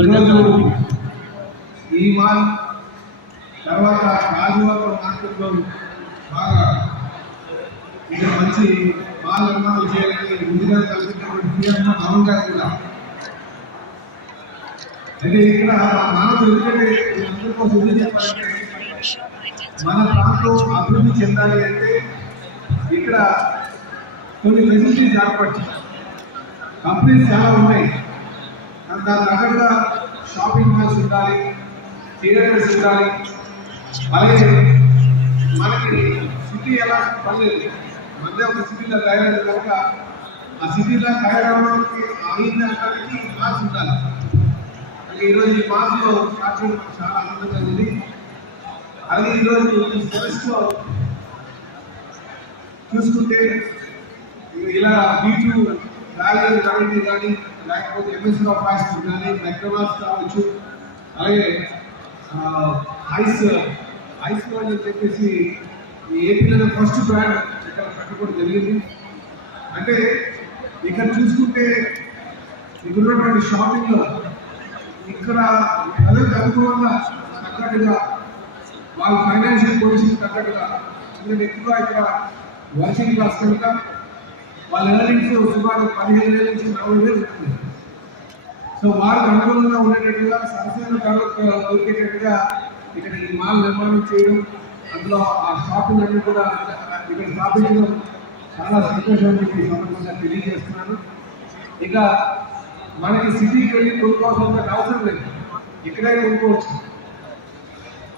ఈరోజు ఈ మాల్ తర్వాత రాజువాక మార్కెట్లో బాగా ఇంకా మంచి మాల్ నిర్మాణాలు చేయాలని ముందుగా కల్పించినటువంటి సీఎం పవన్ గారు కూడా. అయితే ఇక్కడ మనం ఎందుకంటే అందరి కోసం ఎందుకు చెప్పాలంటే మన ప్రాంతం అభివృద్ధి చెందాలి అంటే ఇక్కడ కొన్ని ఫెసిలిటీస్ ఏర్పడి కంపెనీస్ చాలా ఉన్నాయి. దాని తగ్గట్టుగా ఉండాలి థియేటర్స్ ఉండాలి అలాగే మనకి సిటీ ఎలా పర్లేదు మధ్య ఒక సిటీలో తయారైన కనుక ఆ సిటీలో తయారవడానికి అయింది అనడానికి మాస్ ఉండాలి. అంటే ఈరోజు ఈ మాస్లో స్టార్ట్ చాలా ఆనందంగా ఉంది. అలాగే ఈరోజు ఈ సెలెస్ట్లో చూసుకుంటే ఇలా బీచ్ వ్యాలీ కమిటీ కానీ లేకపోతే ఎంఎస్ ఆఫ్ ఆయిల్స్ కానీ మెక్డొనాల్డ్స్ కావచ్చు అలాగే ఐస్ ఐస్ వరల్డ్ అని చెప్పేసి ఈ ఏపీలో ఫస్ట్ బ్రాండ్ ఇక్కడ పెట్టుకోవడం జరిగింది. అంటే ఇక్కడ చూసుకుంటే ఇక్కడ ఉన్నటువంటి షాపింగ్లో ఇక్కడ ప్రజలకు అనుకూలంగా తగ్గట్టుగా వాళ్ళ ఫైనాన్షియల్ పొజిషన్ తగ్గట్టుగా ఎందుకంటే ఎక్కువగా ఇక్కడ వర్కింగ్ క్లాస్ కనుక వాళ్ళ ఎర్నింగ్స్ సుమారు పదిహేను వేల నుంచి నలభై వేలు ఉంటుంది సో వారికి అనుగుణంగా ఉండేటట్టుగా సరసమైన ధరలకు దొరికేటట్టుగా ఇక్కడ ఈ మాల్ నిర్మాణం చేయడం అందులో ఆ షాపింగ్ అన్ని కూడా ఇక్కడ స్థాపించడం చాలా సంతోషం ఈ సందర్భంగా తెలియజేస్తున్నాను. ఇక మనకి సిటీకి వెళ్ళి కొనుక్కోవాల్సిన అవసరం లేదు. ఇక్కడే కొనుక్కోవచ్చు.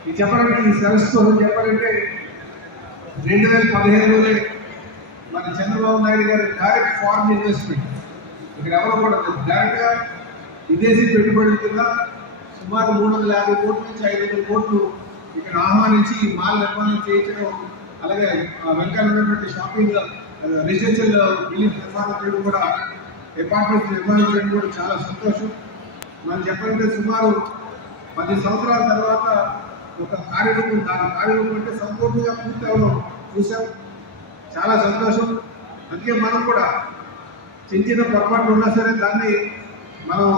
ఇది చెప్పాలంటే ఈ సరస్సు చెప్పాలంటే రెండు వేల పదిహేనులోనే మన చంద్రబాబు నాయుడు గారి డైరెక్ట్ ఫారెన్ ఇన్వెస్ట్మెంట్. ఇక్కడ ఎవరు కూడా డైరెక్ట్గా విదేశీ పెట్టుబడుల కింద సుమారు మూడు వందల యాభై కోట్ల నుంచి ఐదు వందల కోట్లు ఇక్కడ ఆహ్వానించి మాల్ నిర్మాణం చేయించడం అలాగే ఆ వెనకాల ఉన్నటువంటి షాపింగ్ రెసిడెన్షియల్ బిల్డింగ్ నిర్మాణం చేయడం కూడా అపార్ట్మెంట్స్ నిర్మాణం చేయడం కూడా చాలా సంతోషం. మనం చెప్పాలంటే సుమారు పది సంవత్సరాల తర్వాత ఒక కార్యరూపం దాని కార్యరూపం అంటే సంపూర్ణంగా పూర్తి అవడం చూసాం చాలా సంతోషం. అందుకే మనం కూడా చిన్న చిన్న పొరపాట్లు ఉన్నా సరే దాన్ని మనం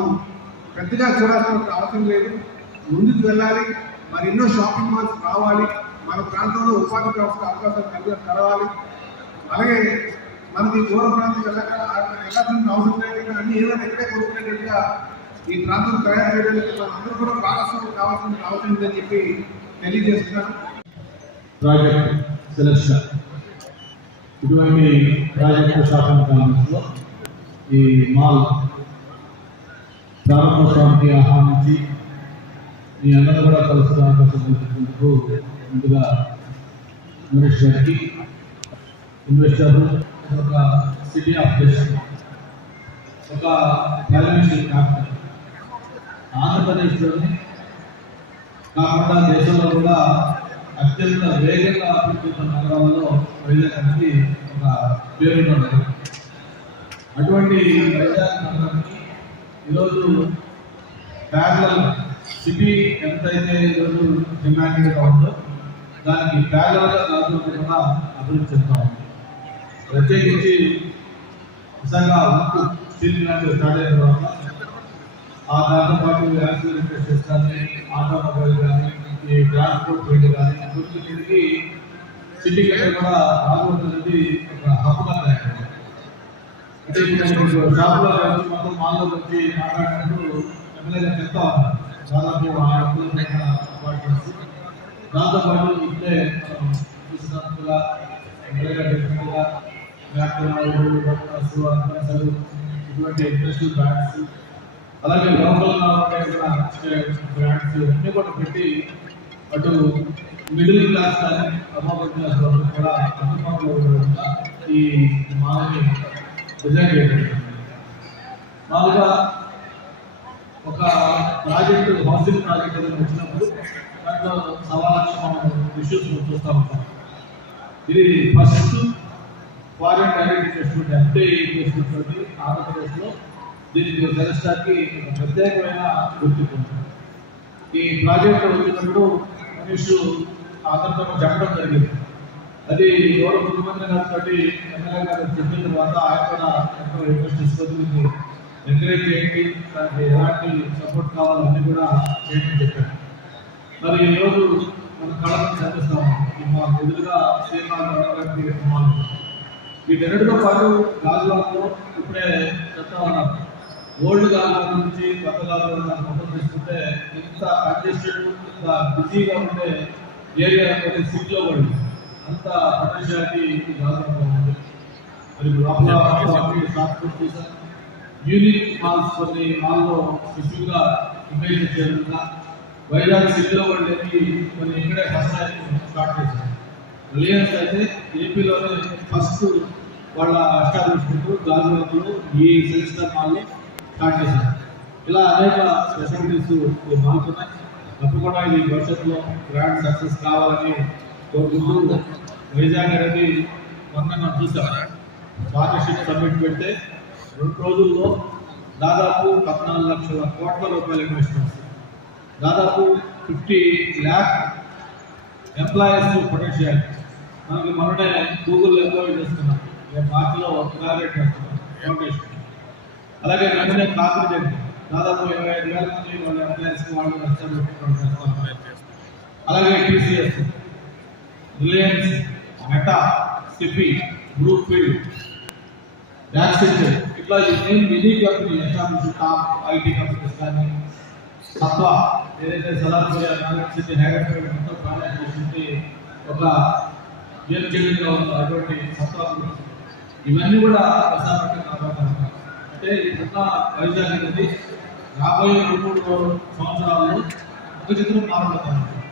పెద్దగా చూడాల్సిన అవసరం లేదు. ముందుకు వెళ్ళాలి. మరి ఎన్నో షాపింగ్ మాల్స్ రావాలి. మన ప్రాంతంలో ఉపాధి వ్యవస్థ అవకాశం కలిగి కలవాలి అలాగే మనకి దూర ప్రాంతం వెళ్ళక వెళ్ళాల్సిన అవసరం లేదు. అన్ని ఏదైనా ఇక్కడే కొనుక్కునేటట్టుగా ఈ ప్రాంతం తయారు చేయడానికి మనందరూ కూడా భాగస్వామ్యం కావాల్సిన అవసరం ఉందని చెప్పి తెలియజేస్తున్నాను. Project selection. ఇటువంటి ప్రాజెక్టు శాసన కాంప్లెక్స్లో ఈ మాల్ ప్రారంభోత్సవానికి ఆహ్వానించి మీ అందరూ కూడా కలుసుకునే సంబంధించినందుకు ముందుగా నరేష్ గారికి ఇన్వెస్టర్ ఒక సిటీ ఆఫ్ డెస్ట్ ఒక ఫైనాన్షియల్ క్యాపిటల్ ఆంధ్రప్రదేశ్లోని కాకుండా దేశంలో కూడా అత్యంత వేగంగా అభివృద్ధి చెందిన నగరాల్లో వైజాగ్ అనేది ఒక పేరున్న నగరం అటువంటి వైజాగ్ నగరానికి ఈరోజు ప్యారల సిటీ ఎంతైతే ఈరోజు డిమాండెడ్గా ఉందో దానికి ప్యారలల్గా రాజు కూడా అభివృద్ధి చెందుతా ఉంది. ప్రత్యేకించి నిజంగా ఉక్కు స్టీల్ ప్లాంట్ స్టార్ట్ అయిన తర్వాత ఆ దాంతో పాటు యాక్సిడెంట్ ఇండస్ట్రీస్ కానీ ఆటోమొబైల్ కానీ ఈ ట్రాన్స్పోర్ట్ ఫీల్డ్ కానీ అభివృద్ధికి సిటీ కంటే కూడా రాబోతు ఒక హక్కుగా తయారు షాప్లో మొత్తం మాల్లో వచ్చి మాట్లాడినట్టు ఎమ్మెల్యేగా దాదాపు ఇప్పుడే ఇటువంటి ఇండస్ట్రియల్ అలాగే లోకల్గా ఉండే కూడా బ్రాండ్స్ కూడా పెట్టి అటు మిడిల్ క్లాస్ కానీ అమ్మకం క్లాస్ వాళ్ళకి కూడా అందుబాటులో ఈ మాలని డిజైన్ చేయడం మామూలుగా ఒక ప్రాజెక్ట్ హౌసింగ్ ప్రాజెక్ట్ ఏదైనా వచ్చినప్పుడు దాంట్లో సవా లక్ష ఇష్యూస్ చూస్తూ ఉంటాం ఇది first foreign direct investment FDI investment ఆంధ్రప్రదేశ్లో దీనికి సెలస్టార్కి ప్రత్యేకమైన గుర్తింపు ఈ ప్రాజెక్ట్ వచ్చినప్పుడు మనీష్ అందరితో చెప్పడం జరిగింది. అది గౌరవ ముఖ్యమంత్రి గారితో ఎమ్మెల్యే గారు చెప్పిన తర్వాత ఆయన కూడా ఎంతో రిక్వెస్ట్ తీసుకొని దీన్ని ఎంకరేజ్ చేయండి దానికి ఎలాంటి సపోర్ట్ కావాలన్నీ అన్ని కూడా చేయమని చెప్పాను మరి ఈరోజు మన కళను చదివిస్తాం మా ఎదురుగా శ్రీమాన్ వీటన్నిటితో పాటు గాజువాకలో ఇప్పుడే చెప్తా ఉన్నాం ఓల్డ్ గాజువాక నుంచి కొత్త గాజువాక మొత్తం తీసుకుంటే ఇంత కంజెస్టెడ్ ఇంత బిజీగా ఉండే ఏరియా సిటీలో పడింది. అంత ఈ ఉంది. మరి లోపల షాప్ చేశాం యూనిక్ మాల్స్ కొన్ని మాల్లో స్పెసిఫిక్గా ఇమేజ్ చేయకుండా వైజాగ్ సిటీలో ఉండేది కొన్ని ఇక్కడే ఫస్ట్ స్టార్ట్ చేశాం రిలయన్స్ అయితే ఏపీలోనే ఫస్ట్ వాళ్ళ ఎస్టాబ్లిష్మెంట్ గాజువాకలో ఈ సెమిస్టర్ మాల్ స్టార్ట్ చేశారు. ఇలా అనేక స్పెషాలిటీస్ ఈ మాల్స్ ఉన్నాయి తప్పకుండా ఇది భవిష్యత్తులో గ్రాండ్ సక్సెస్ కావాలని వైజాగ్ అనేది మొన్న మనం చూసాం పార్ట్నర్షిప్ సబ్మిట్ పెడితే రెండు రోజుల్లో దాదాపు పద్నాలుగు లక్షల కోట్ల రూపాయల ఇన్వెస్ట్మెంట్స్ దాదాపు ఫిఫ్టీ ల్యాక్ ఎంప్లాయీస్ పొటెన్షియల్. మనకి మొన్ననే గూగుల్ ఎంప్లాయ్ చేస్తున్నాం. రేపు మార్చిలో ఇనాగ్రేట్ చేస్తున్నాం. ఫౌండేషన్ అలాగే వెంటనే కాంగ్రెస్ దాదాపు ఇరవై ఐదు వేల మంది వాళ్ళ ఎంప్లాయీస్ వాళ్ళు నష్టం అలాగే TCS. Reliance Meta CP group field Accenture ఇట్లా ఈ mini company establish top IT companies కానీ తప్ప ఏదైతే సదాపురి సిటీ హైదరాబాద్ మొత్తం ఫైనాన్స్ చేసింది ఒక గేమ్ చేంజింగ్గా ఉన్న అటువంటి సత్తా ఇవన్నీ కూడా ప్రసారంగా కాపాడుతున్నారు అంటే ఇప్పుడున్న వైజాగ్ అనేది రాబోయే రెండు మూడు సంవత్సరాల్లో ఒక చిత్రం మారబోతున్నారు